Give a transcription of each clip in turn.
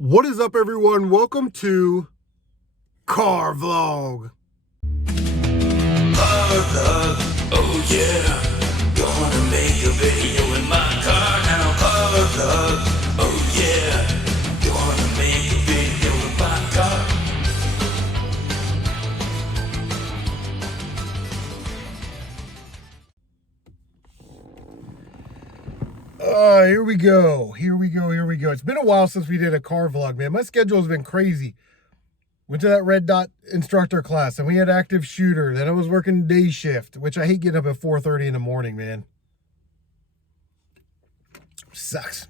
What is up, everyone? Welcome to Car Vlog. Oh yeah, gonna make a video in my car now. Oh yeah, gonna make a video in my car. Here we go. It's been a while since we did a car vlog, man. My schedule has been crazy. Went to that red dot instructor class, and we had active shooter. Then I was working day shift, which I hate getting up at 4:30 in the morning, man. Sucks.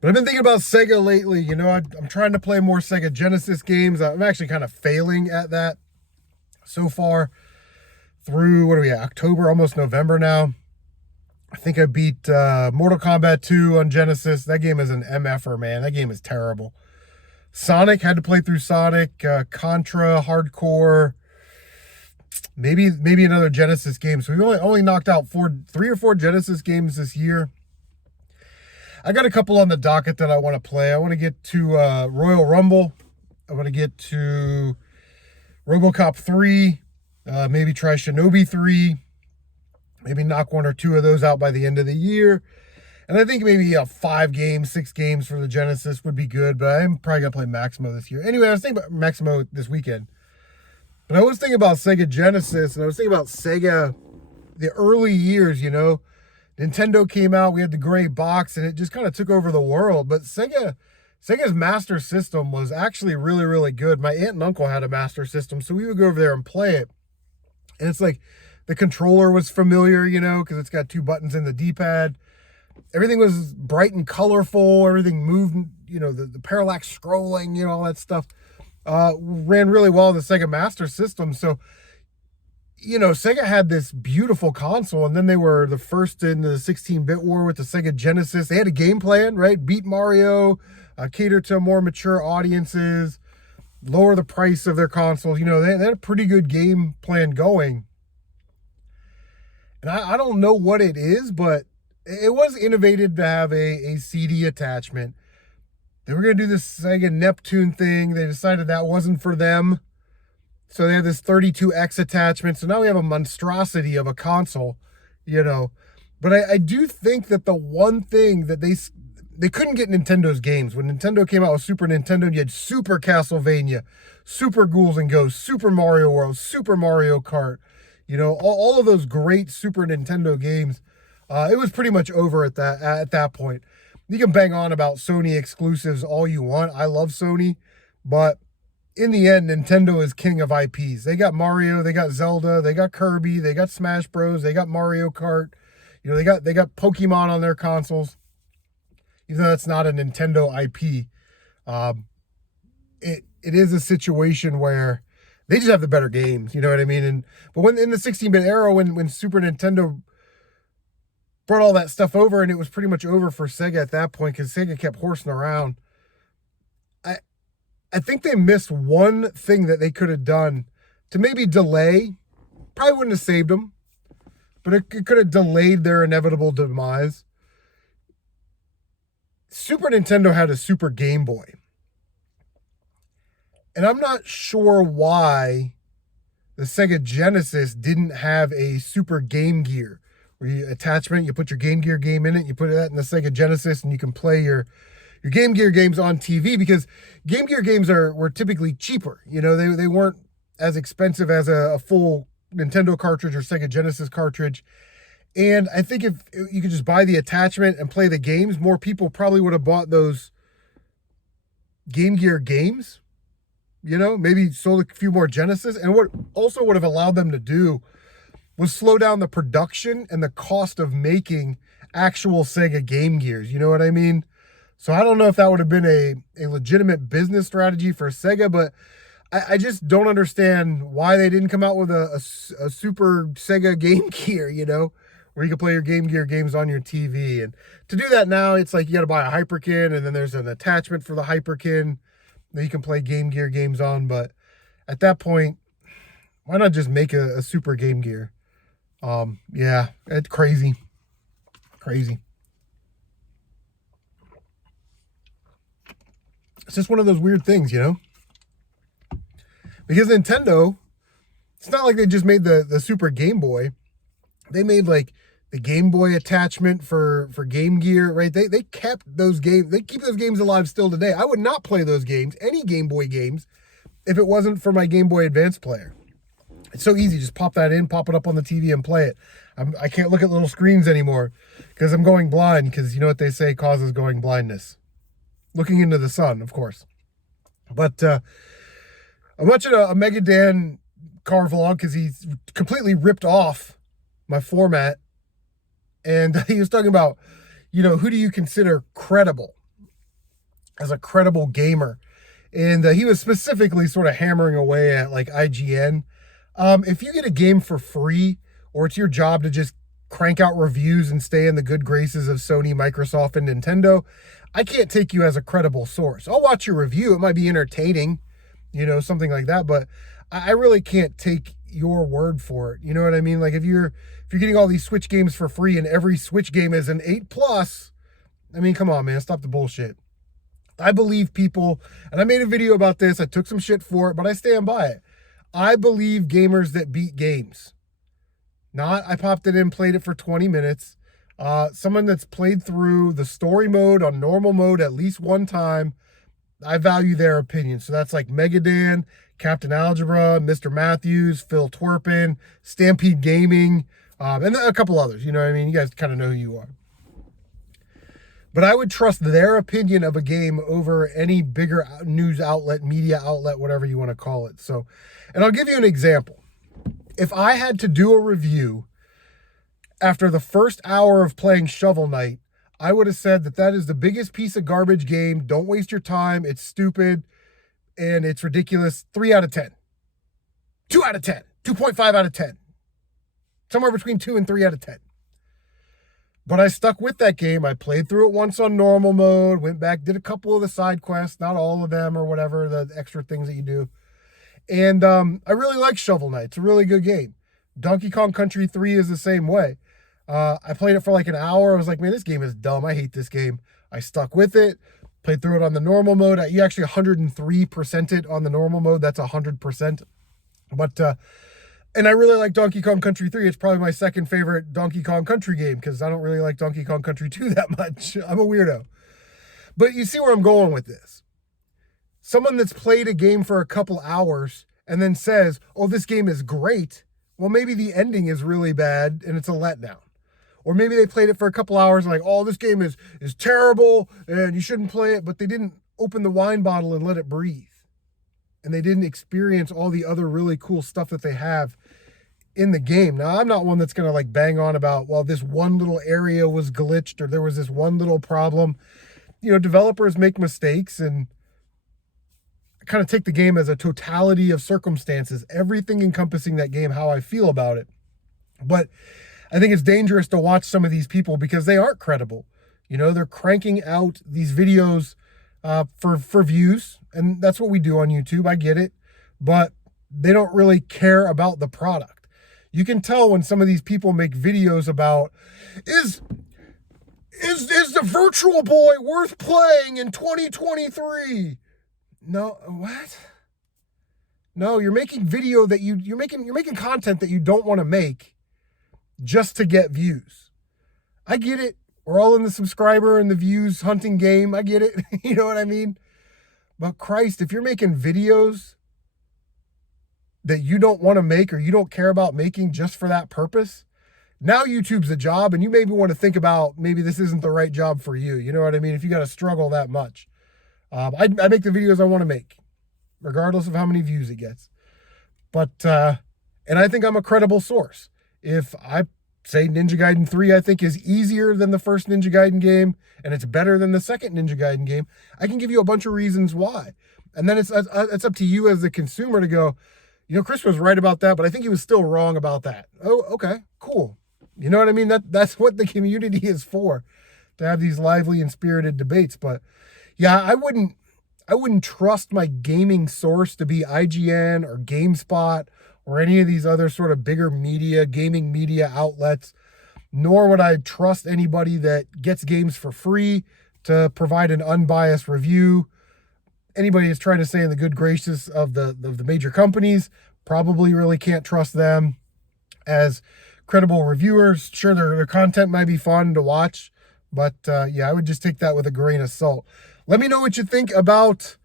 But I've been thinking about Sega lately. You know, I'm trying to play more Sega Genesis games. I'm actually kind of failing at that so far through, what are we at, October, almost November now. I think I beat Mortal Kombat 2 on Genesis. That game is an MFer, man. That game is terrible. Sonic, had to play through Sonic. Contra, Hardcore. Maybe another Genesis game. So we only knocked out 3 or 4 Genesis games this year. I got a couple on the docket that I want to play. I want to get to Royal Rumble. I want to get to RoboCop 3. Maybe try Shinobi 3. Maybe knock 1 or 2 of those out by the end of the year. And I think maybe 5 games, 6 games for the Genesis would be good. But I'm probably going to play Maximo this year. Anyway, I was thinking about Maximo this weekend. But I was thinking about Sega Genesis. And I was thinking about Sega, the early years, you know. Nintendo came out. We had the gray box. And it just kind of took over the world. But Sega's Master System was actually really, really good. My aunt and uncle had a Master System. So we would go over there and play it. And it's like, the controller was familiar, you know, because it's got 2 buttons in the D-pad. Everything was bright and colorful. Everything moved, you know, the parallax scrolling, you know, all that stuff. Ran really well in the Sega Master System. So, you know, Sega had this beautiful console, and then they were the first in the 16-bit war with the Sega Genesis. They had a game plan, right? Beat Mario, cater to more mature audiences, lower the price of their consoles. You know, they had a pretty good game plan going. And I don't know what it is, but it was innovative to have a CD attachment. They were going to do this Sega Neptune thing. They decided that wasn't for them. So they have this 32X attachment. So now we have a monstrosity of a console, you know. But I do think that the one thing that they couldn't get Nintendo's games. When Nintendo came out with Super Nintendo, you had Super Castlevania, Super Ghouls and Ghosts, Super Mario World, Super Mario Kart. You know, all of those great Super Nintendo games, it was pretty much over at that point. You can bang on about Sony exclusives all you want. I love Sony, but in the end, Nintendo is king of IPs. They got Mario, they got Zelda, they got Kirby, they got Smash Bros, they got Mario Kart. You know, they got Pokemon on their consoles. Even though that's not a Nintendo IP, it is a situation where they just have the better games, you know what I mean? But when in the 16-bit era, when Super Nintendo brought all that stuff over, and it was pretty much over for Sega at that point because Sega kept horsing around. I think they missed one thing that they could have done to maybe delay. Probably wouldn't have saved them, but it could have delayed their inevitable demise. Super Nintendo had a Super Game Boy. And I'm not sure why the Sega Genesis didn't have a Super Game Gear. Where you attachment, you put your Game Gear game in it, you put that in the Sega Genesis, and you can play your Game Gear games on TV, because Game Gear games were typically cheaper. You know, they weren't as expensive as a full Nintendo cartridge or Sega Genesis cartridge. And I think if you could just buy the attachment and play the games, more people probably would have bought those Game Gear games. You know, maybe sold a few more Genesis. And what also would have allowed them to do was slow down the production and the cost of making actual Sega Game Gears. You know what I mean? So I don't know if that would have been a legitimate business strategy for Sega, but I just don't understand why they didn't come out with a Super Sega Game Gear, you know, where you can play your Game Gear games on your TV. And to do that now, it's like you got to buy a Hyperkin, and then there's an attachment for the Hyperkin that you can play Game Gear games on. But at that point, why not just make a Super Game Gear? Yeah, it's crazy. It's just one of those weird things, because Nintendo, it's not like they just made the Super Game Boy. They made like the Game Boy attachment for Game Gear, right? They kept those games. They keep those games alive still today. I would not play those games, any Game Boy games, if it wasn't for my Game Boy Advance player. It's so easy. Just pop that in, pop it up on the TV and play it. I can't look at little screens anymore because I'm going blind, because you know what they say causes going blindness. Looking into the sun, of course. But I'm watching a Mega Dan car vlog because he's completely ripped off my format. And he was talking about, who do you consider credible as a credible gamer? And he was specifically sort of hammering away at like IGN. If you get a game for free, or it's your job to just crank out reviews and stay in the good graces of Sony, Microsoft, and Nintendo, I can't take you as a credible source. I'll watch your review. It might be entertaining, something like that, but I really can't take your word for it. You know what I mean? Like if you're getting all these Switch games for free and every Switch game is an 8+, I mean, come on, man, stop the bullshit. I believe people, and I made a video about this. I took some shit for it, but I stand by it. I believe gamers that beat games. Not, I popped it in, played it for 20 minutes. Someone that's played through the story mode on normal mode at least one time, I value their opinion. So that's like Megadan, Captain Algebra, Mr. Matthews, Phil Twerpin, Stampede Gaming, and a couple others. You know what I mean? You guys kind of know who you are. But I would trust their opinion of a game over any bigger news outlet, media outlet, whatever you want to call it. So, and I'll give you an example. If I had to do a review after the first hour of playing Shovel Knight, I would have said that is the biggest piece of garbage game. Don't waste your time. It's stupid and it's ridiculous. 3 out of 10. 2 out of 10. 2.5 out of 10. Somewhere between 2 and 3 out of 10. But I stuck with that game. I played through it once on normal mode, went back, did a couple of the side quests, not all of them or whatever, the extra things that you do. And I really like Shovel Knight. It's a really good game. Donkey Kong Country 3 is the same way. I played it for like an hour. I was like, man, this game is dumb. I hate this game. I stuck with it, played through it on the normal mode. You actually 103% it on the normal mode. That's 100%. But, and I really like Donkey Kong Country 3. It's probably my second favorite Donkey Kong Country game because I don't really like Donkey Kong Country 2 that much. I'm a weirdo. But you see where I'm going with this. Someone that's played a game for a couple hours and then says, oh, this game is great. Well, maybe the ending is really bad and it's a letdown. Or maybe they played it for a couple hours and like, oh, this game is terrible and you shouldn't play it. But they didn't open the wine bottle and let it breathe. And they didn't experience all the other really cool stuff that they have in the game. Now, I'm not one that's going to like bang on about, well, this one little area was glitched or there was this one little problem. Developers make mistakes, and I kind of take the game as a totality of circumstances, everything encompassing that game, how I feel about it. But I think it's dangerous to watch some of these people because they aren't credible. They're cranking out these videos for views, and that's what we do on YouTube. I get it, but they don't really care about the product. You can tell when some of these people make videos about, is the Virtual Boy worth playing in 2023? No, what? No, you're making video that you're making content that you don't want to make just to get views. I get it. We're all in the subscriber and the views hunting game. I get it. You know what I mean? But Christ, if you're making videos that you don't want to make or you don't care about making just for that purpose, now YouTube's a job, and you maybe want to think about maybe this isn't the right job for you. You know what I mean? If you got to struggle that much. I make the videos I want to make, regardless of how many views it gets. But, and I think I'm a credible source. If I say Ninja Gaiden 3, I think is easier than the first Ninja Gaiden game, and it's better than the second Ninja Gaiden game, I can give you a bunch of reasons why. And then it's up to you as the consumer to go, Chris was right about that, but I think he was still wrong about that. Oh, okay, cool. You know what I mean? That's what the community is for, to have these lively and spirited debates. But yeah, I wouldn't trust my gaming source to be IGN or GameSpot or any of these other sort of bigger gaming media outlets, nor would I trust anybody that gets games for free to provide an unbiased review. anybody is trying to say in the good graces of the major companies, probably really can't trust them as credible reviewers. Sure, their content might be fun to watch, but yeah, I would just take that with a grain of salt. Let me know what you think about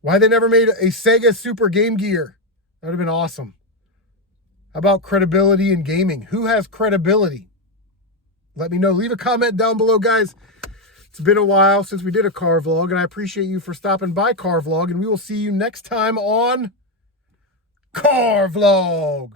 why they never made a Sega Super Game Gear. That would have been awesome. How about credibility in gaming? Who has credibility? Let me know. Leave a comment down below, guys. It's been a while since we did a car vlog, and I appreciate you for stopping by Car Vlog, and we will see you next time on Car Vlog.